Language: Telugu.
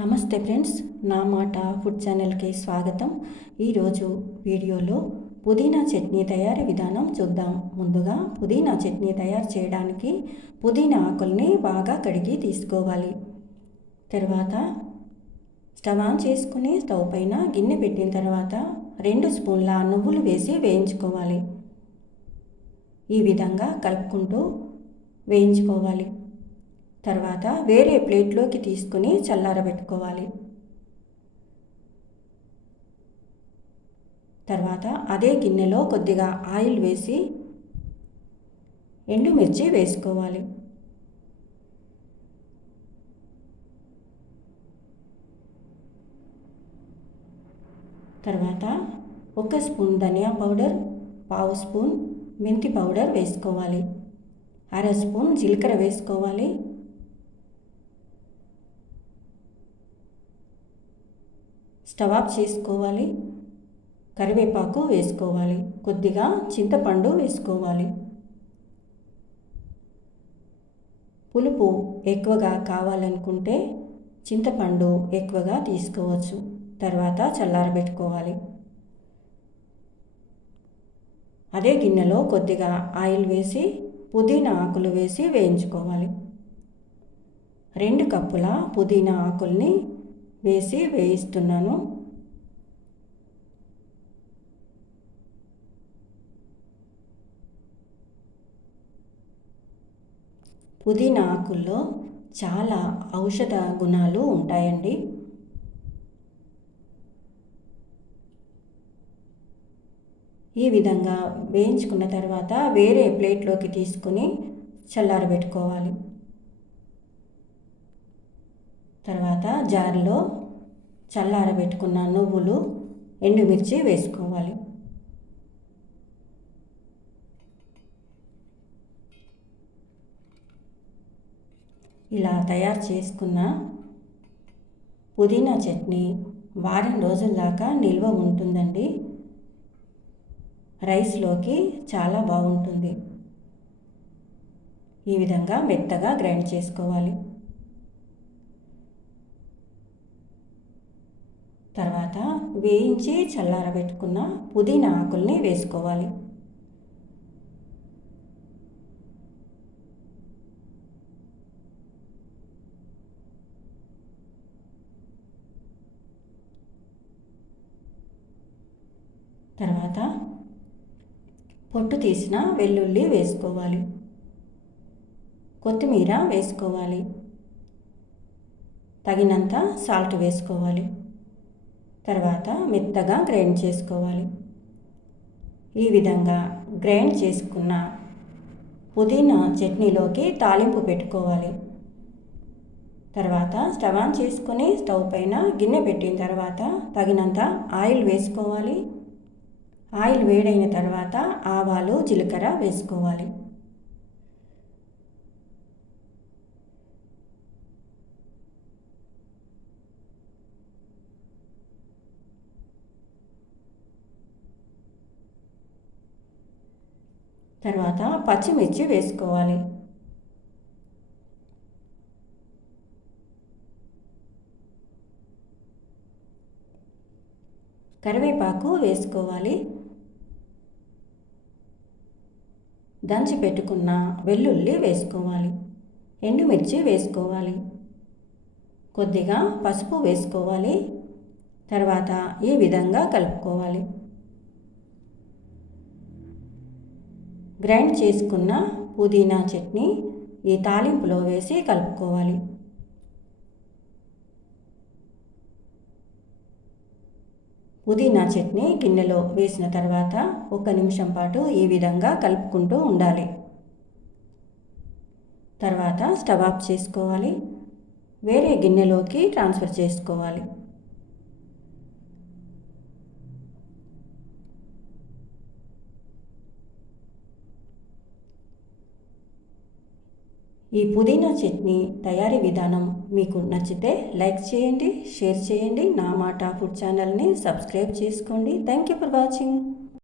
నమస్తే ఫ్రెండ్స్, నా మాట ఫుడ్ ఛానల్కి స్వాగతం. ఈరోజు వీడియోలో పుదీనా చట్నీ తయారీ విధానం చూద్దాం. ముందుగా పుదీనా చట్నీ తయారు చేయడానికి పుదీనా ఆకుల్ని బాగా కడిగి తీసుకోవాలి. తర్వాత స్టవ్ ఆన్ చేసుకుని స్టవ్ పైన గిన్నె పెట్టిన తర్వాత 2 స్పూన్ల నువ్వులు వేసి వేయించుకోవాలి. ఈ విధంగా కలుపుకుంటూ వేయించుకోవాలి. తర్వాత వేరే ప్లేట్లోకి తీసుకుని చల్లారబెట్టుకోవాలి. తర్వాత అదే గిన్నెలో కొద్దిగా ఆయిల్ వేసి ఎండుమిర్చి వేసుకోవాలి. తర్వాత 1 స్పూన్ ధనియా పౌడర్, పావు స్పూన్ మెంతి పౌడర్ వేసుకోవాలి. 1/2 స్పూన్ జీలకర్ర వేసుకోవాలి. స్టవ్ ఆఫ్ చేసుకోవాలి. కరివేపాకు వేసుకోవాలి. కొద్దిగా చింతపండు వేసుకోవాలి. పులుపు ఎక్కువగా కావాలనుకుంటే చింతపండు ఎక్కువగా తీసుకోవచ్చు. తర్వాత చల్లారబెట్టుకోవాలి. అదే గిన్నెలో కొద్దిగా ఆయిల్ వేసి పుదీనా ఆకులు వేసి వేయించుకోవాలి. 2 కప్పుల పుదీనా ఆకుల్ని వేసి వేయిస్తున్నాను. పుదీనా ఆకుల్లో చాలా ఔషధ గుణాలు ఉంటాయండి. ఈ విధంగా వేయించుకున్న తర్వాత వేరే ప్లేట్లోకి తీసుకుని చల్లారబెట్టుకోవాలి. తర్వాత జార్లో చల్లారబెట్టుకున్న నువ్వులు, ఎండుమిర్చి వేసుకోవాలి. ఇలా తయారు చేసుకున్న పుదీనా చట్నీ వారం రోజుల దాకా నిల్వ ఉంటుందండి. రైస్లోకి చాలా బాగుంటుంది. ఈ విధంగా మెత్తగా గ్రైండ్ చేసుకోవాలి. తర్వాత వేయించి చల్లారబెట్టుకున్న పుదీనా ఆకుల్ని వేసుకోవాలి. తర్వాత పొట్టు తీసిన వెల్లుల్లి వేసుకోవాలి. కొత్తిమీర వేసుకోవాలి. తగినంత సాల్ట్ వేసుకోవాలి. తర్వాత మెత్తగా గ్రైండ్ చేసుకోవాలి. ఈ విధంగా గ్రైండ్ చేసుకున్న పుదీనా చట్నీలోకి తాలింపు పెట్టుకోవాలి. తర్వాత స్టవ్ ఆన్ చేసుకొని స్టవ్ పైన గిన్నె పెట్టిన తర్వాత తగినంత ఆయిల్ వేసుకోవాలి. ఆయిల్ వేడైన తర్వాత ఆవాలు, జీలకర్ర వేసుకోవాలి. తర్వాత పచ్చిమిర్చి వేసుకోవాలి. కరివేపాకు వేసుకోవాలి. దంచి పెట్టుకున్న వెల్లుల్లి వేసుకోవాలి. ఎండుమిర్చి వేసుకోవాలి. కొద్దిగా పసుపు వేసుకోవాలి. తర్వాత ఈ విధంగా కలుపుకోవాలి. గ్రైండ్ చేసుకున్న పుదీనా చట్నీ ఈ తాలింపులో వేసి కలుపుకోవాలి. పుదీనా చట్నీ గిన్నెలో వేసిన తర్వాత 1 నిమిషం పాటు ఈ విధంగా కలుపుకుంటూ ఉండాలి. తర్వాత స్టవ్ ఆఫ్ చేసుకోవాలి. వేరే గిన్నెలోకి ట్రాన్స్ఫర్ చేసుకోవాలి. ఈ పుదీనా చట్నీ తయారీ విధానం మీకు నచ్చితే లైక్ చేయండి, షేర్ చేయండి. నా మాట ఫుడ్ ఛానల్ని సబ్స్క్రైబ్ చేసుకోండి. Thank you for watching.